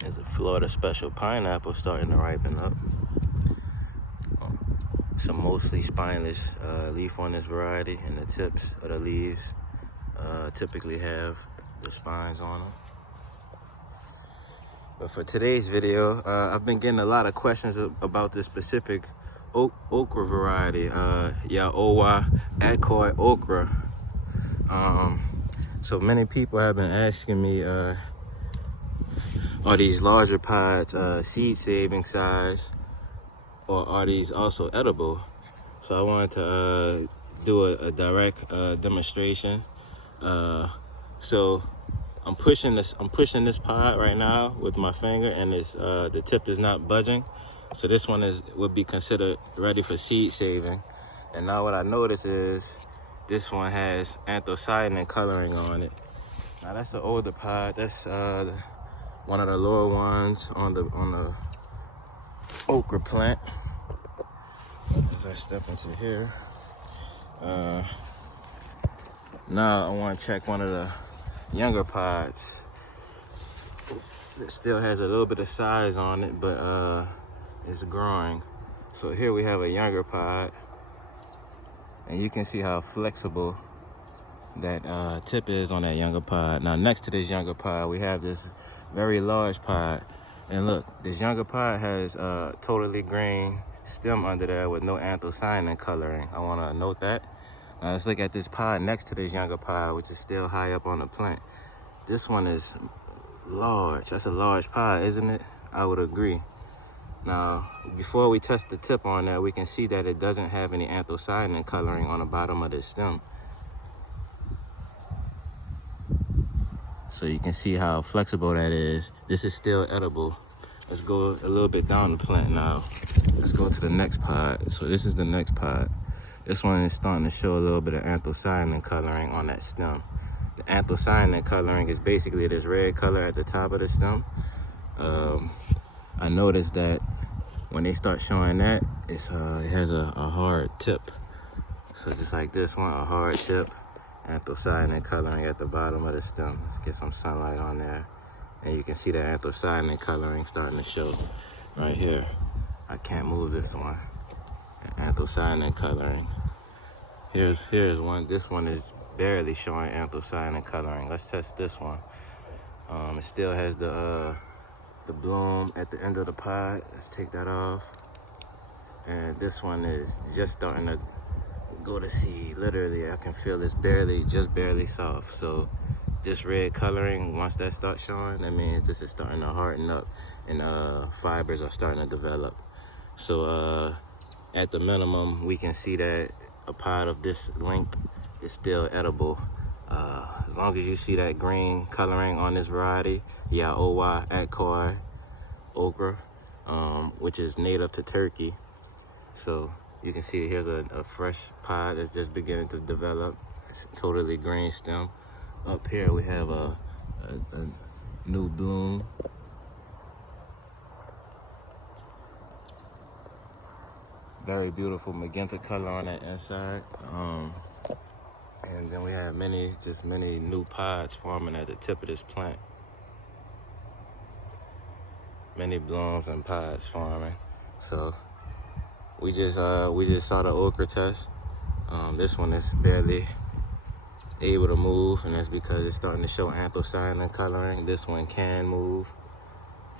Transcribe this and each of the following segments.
There's a Florida special pineapple starting to ripen up. Some mostly spineless leaf on this variety, and the tips of the leaves typically have the spines on them. But for today's video, I've been getting a lot of questions about this specific okra variety, Yalova Akköy Okra. So many people have been asking me, are these larger pods seed saving size, or are these also edible? So I wanted to do a direct demonstration. So I'm pushing this pod right now with my finger, and it's the tip is not budging. So this one would be considered ready for seed saving. And now what I notice is this one has anthocyanin coloring on it. Now that's the older pod. That's one of the lower ones on the okra plant. As I step into here, now I want to check one of the younger pods. It still has a little bit of size on it, but it's growing. So here we have a younger pod, and you can see how flexible that tip is on that younger pod. Now next to this younger pod, we have this very large pod, and look, this younger pod has totally green stem under there with no anthocyanin coloring. I want to note that. Now let's look at this pod next to this younger pod, which is still high up on the plant. This one is large. That's a large pod, isn't it? I would agree. Now, before we test the tip on there, we can see that it doesn't have any anthocyanin coloring on the bottom of this stem. So you can see how flexible that is. This is still edible. Let's go a little bit down the plant now. Let's go to the next pod. So this is the next pod. This one is starting to show a little bit of anthocyanin coloring on that stem. The anthocyanin coloring is basically this red color at the top of the stem. I noticed that when they start showing that, it has a hard tip. So just like this one, a hard tip, anthocyanin coloring at the bottom of the stem. Let's get some sunlight on there. And you can see the anthocyanin coloring starting to show right here. I can't move this one. Anthocyanin coloring. Here's one. This one is barely showing anthocyanin coloring. Let's test this one. It still has the bloom at the end of the pod. Let's take that off. And this one is just starting to go to seed. Literally, I can feel it's just barely soft. So this red coloring, once that starts showing, that means this is starting to harden up and fibers are starting to develop. So at the minimum, we can see that a pod of this length is still edible. As long as you see that green coloring on this variety, Yalova Akköy Okra, which is native to Turkey. So you can see here's a fresh pod that's just beginning to develop. It's totally green stem. Up here we have a new bloom. Very beautiful magenta color on that inside. And then we have many new pods forming at the tip of this plant. Many blooms and pods forming. So we just saw the okra test. This one is barely able to move, and that's because it's starting to show anthocyanin coloring. This one can move.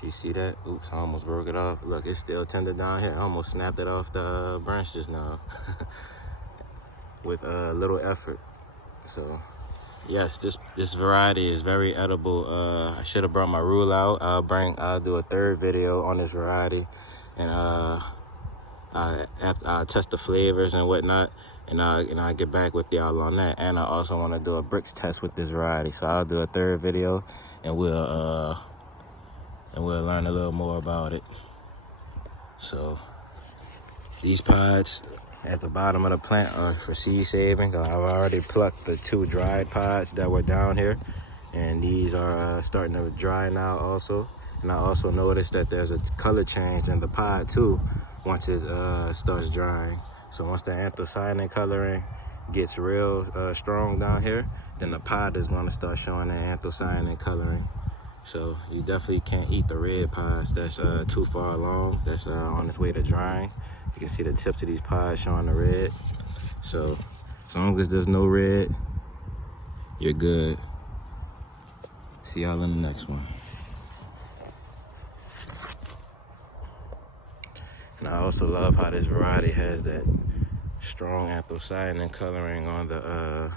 Do you see that? Oops, I almost broke it off. Look, it's still tender down here. I almost snapped it off the branch just now with little effort. So yes, this variety is very edible. I should have brought my rule out. I'll do a third video on this variety, and I'll test the flavors and whatnot, and I'll get back with y'all on that. And I also want to do a brix test with this variety, so I'll do a third video, and we'll learn a little more about it. So these pods at the bottom of the plant are for seed saving. I've already plucked the 2 dried pods that were down here, and these are starting to dry now also. And I also noticed that there's a color change in the pod too once it starts drying. So once the anthocyanin coloring gets real strong down here, then the pod is going to start showing the anthocyanin coloring. So you definitely can't eat the red pods that's too far along. That's on its way to drying. You can see the tips of these pods showing the red. So as long as there's no red, you're good. See y'all in the next one. And I also love how this variety has that strong anthocyanin coloring on the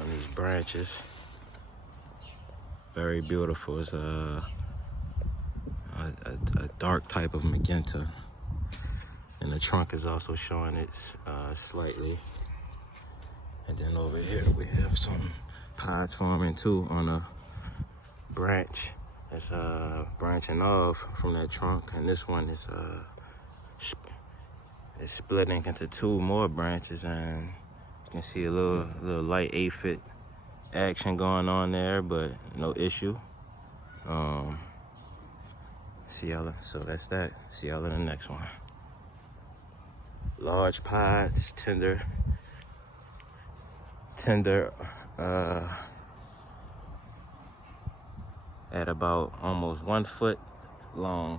on these branches. Very beautiful. It's a dark type of magenta, and the trunk is also showing it slightly. And then over here we have some pods forming too on a branch. It's branching off from that trunk, and this one is splitting into two more branches, and you can see a little light aphid action going on there, but no issue. See y'all. So that's that. See y'all in the next one. Large pods, tender. At about almost 1 foot long.